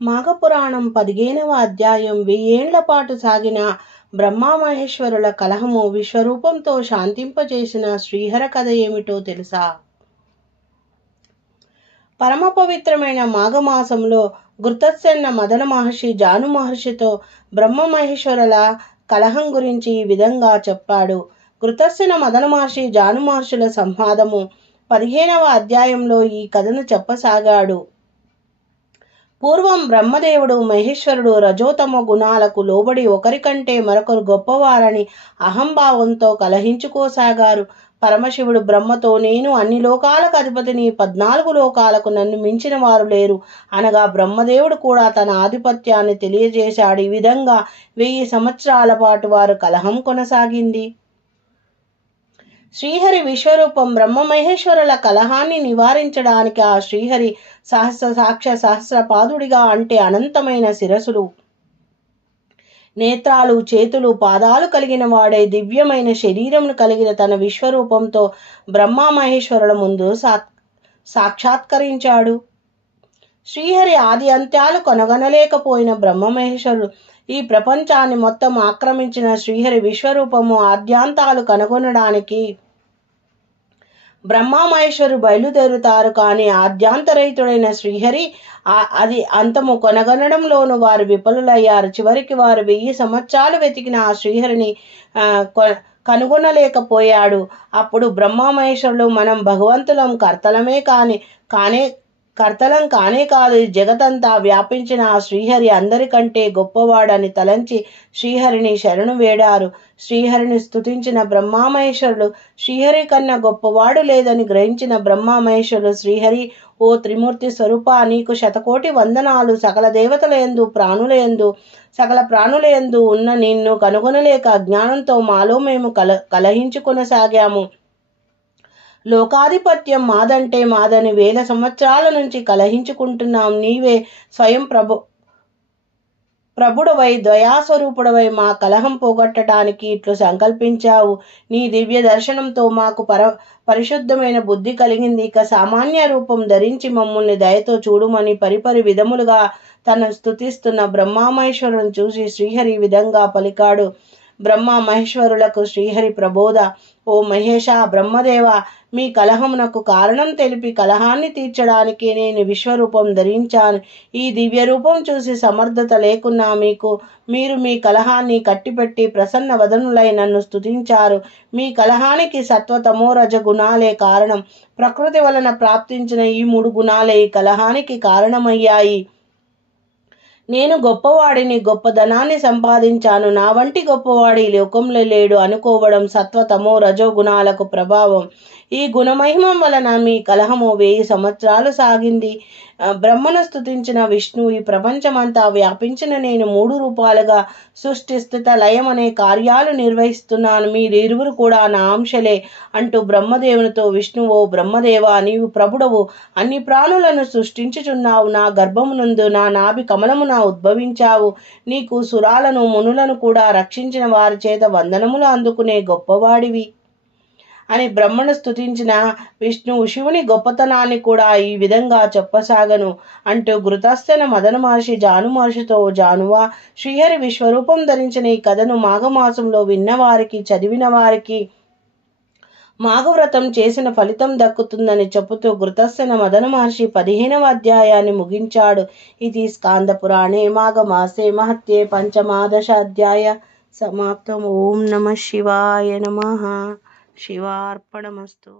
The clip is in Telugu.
మాఘపురాణం 15వ అధ్యాయం. 1000 ఏళ్ల పాటు సాగిన బ్రహ్మామహేశ్వరుల కలహము విశ్వరూపంతో శాంతింపజేసిన శ్రీహర కథ ఏమిటో తెలుసా? పరమ పవిత్రమైన మాఘమాసంలో ఘృతస్సెన్న మదన మహర్షి జాను మహర్షితో బ్రహ్మమహేశ్వరుల కలహం గురించి ఈ విధంగా చెప్పాడు. ఘృతస్సెన మదన మహర్షి జాను మహర్షుల సంవాదము 15వ అధ్యాయంలో ఈ కథను చెప్పసాగాడు. పూర్వం బ్రహ్మదేవుడు మహేశ్వరుడు రజోతమ గుణాలకు లోబడి ఒకరికంటే మరొకరు గొప్పవారని అహంభావంతో కలహించుకోసాగారు. పరమశివుడు బ్రహ్మతో, నేను అన్ని లోకాలకు అధిపతిని, 14 లోకాలకు నన్ను మించిన వారు లేరు అనగా బ్రహ్మదేవుడు కూడా తన ఆధిపత్యాన్ని తెలియజేశాడు. ఈ విధంగా 1000 సంవత్సరాల పాటు వారు కలహం కొనసాగింది. శ్రీహరి విశ్వరూపం బ్రహ్మమహేశ్వరుల కలహాన్ని నివారించడానికి ఆ శ్రీహరి సహస్రపాదుడిగా, అంటే అనంతమైన శిరసులు, నేత్రాలు, చేతులు, పాదాలు కలిగిన వాడే దివ్యమైన శరీరమును కలిగిన తన విశ్వరూపంతో బ్రహ్మమహేశ్వరుల ముందు సాక్షాత్కరించాడు. శ్రీహరి ఆది అంత్యాలు కనుగొనలేకపోయిన బ్రహ్మమహేశ్వరుడు ఈ ప్రపంచాన్ని మొత్తం ఆక్రమించిన శ్రీహరి విశ్వరూపము ఆద్యాంతాలు కనుగొనడానికి బ్రహ్మమహేశ్వరు బయలుదేరుతారు. కానీ ఆద్యాంతరహితుడైన శ్రీహరి అది అంతము కొనగొనడంలోనూ వారు విఫలులయ్యారు. చివరికి వారు 1000 సంవత్సరాలు వెతికిన ఆ శ్రీహరిని కనుగొనలేకపోయాడు. అప్పుడు బ్రహ్మమహేశ్వరులు, మనం భగవంతులం, కర్తలం కానే కాదు, ఈ జగతంతా వ్యాపించిన ఆ శ్రీహరి అందరికంటే గొప్పవాడని తలంచి శ్రీహరిని శరణు వేడారు. శ్రీహరిని స్తుతించిన బ్రహ్మమహేశ్వరులు, శ్రీహరి కన్నా గొప్పవాడు లేదని గ్రహించిన బ్రహ్మమహేశ్వరులు, శ్రీహరి, ఓ త్రిమూర్తి స్వరూప, నీకు శతకోటి వందనాలు. సకల దేవతలయందు, సకల ప్రాణులయందు ఉన్న నిన్ను కనుగొనలేక అజ్ఞానంతో మాలో మేము కలహించుకొనసాగాము. లోకాధిపత్యం మాదంటే మాదని 1000 సంవత్సరాల నుంచి కలహించుకుంటున్నాం. నీవే స్వయం ప్రభుడవై, దయాస్వరూపుడవై మా కలహం పోగొట్టడానికి ఇట్లు సంకల్పించావు. నీ దివ్య దర్శనంతో మాకు పరిశుద్ధమైన బుద్ధి కలిగింది. ఇక సామాన్య రూపం ధరించి మమ్మల్ని దయతో చూడుమని పరిపరి విధములుగా తను స్తుతిస్తున్న బ్రహ్మమహేశ్వరులను చూసి శ్రీహరి విధంగా పలికాడు. బ్రహ్మమహేశ్వరులకు శ్రీహరి ప్రబోధ: ఓ మహేష, బ్రహ్మదేవ, మీ కలహమునకు కారణం తెలిపి కలహాన్ని తీర్చడానికి నేను విశ్వరూపం ధరించాను. ఈ దివ్య రూపం చూసి సమర్థత లేకున్నా మీరు మీ కలహాన్ని కట్టిపెట్టి ప్రసన్న వదనులై నన్ను స్తుతించారు. మీ కలహానికి సత్వతమో రజ గుణాలే కారణం. ప్రకృతి వలన ప్రాప్తించిన ఈ 3 గుణాలే ఈ కలహానికి కారణమయ్యాయి. నేను గొప్పవాడిని, గొప్పదనాన్ని సంపాదించాను, నా వంటి గొప్పవాడి లోకంలో లేడు అనుకోవడం సత్వతమో రజో గుణాలకు ప్రభావం. ఈ గుణమహిమం వలన మీ కలహము 1000 సంవత్సరాలు సాగింది. బ్రహ్మను స్తుతించిన విష్ణు, ఈ ప్రపంచమంతా వ్యాపించిన నేను 3 రూపాలుగా సృష్టి, స్థిత, లయం అనే కార్యాలు నిర్వహిస్తున్నాను. మీరిరువురు కూడా నా అంశలే అంటూ బ్రహ్మదేవునితో విష్ణువు, బ్రహ్మదేవా, నీవు ప్రభుడవు, అన్ని ప్రాణులను సృష్టించుచున్నావు. నా గర్భమునందు నా నాభి కమలమున ఉద్భవించావు. నీకు సురాలను, మునులను కూడా రక్షించిన వారి చేత వందనములు అందుకునే గొప్పవాడివి అని బ్రహ్మను స్తుతించిన విష్ణువు శివుని గొప్పతనాన్ని కూడా ఈ విధంగా చెప్పసాగను అంటూ ఘృతస్సెన మదన మహర్షి జాను మహర్షితో, జానువా, శ్రీహరి విశ్వరూపం ధరించిన ఈ కథను మాఘమాసంలో విన్నవారికి, చదివిన వారికి మాఘవ్రతం చేసిన ఫలితం దక్కుతుందని చెబుతూ ఘృతస్సెన మదన మహర్షి 15వ అధ్యాయాన్ని ముగించాడు. ఇది స్కాంద పురాణే మాఘమాసే మహత్యే పంచమాదశ అధ్యాయ సమాప్తం. ఓం నమః శివాయ నమః. శివార్పణమస్తు.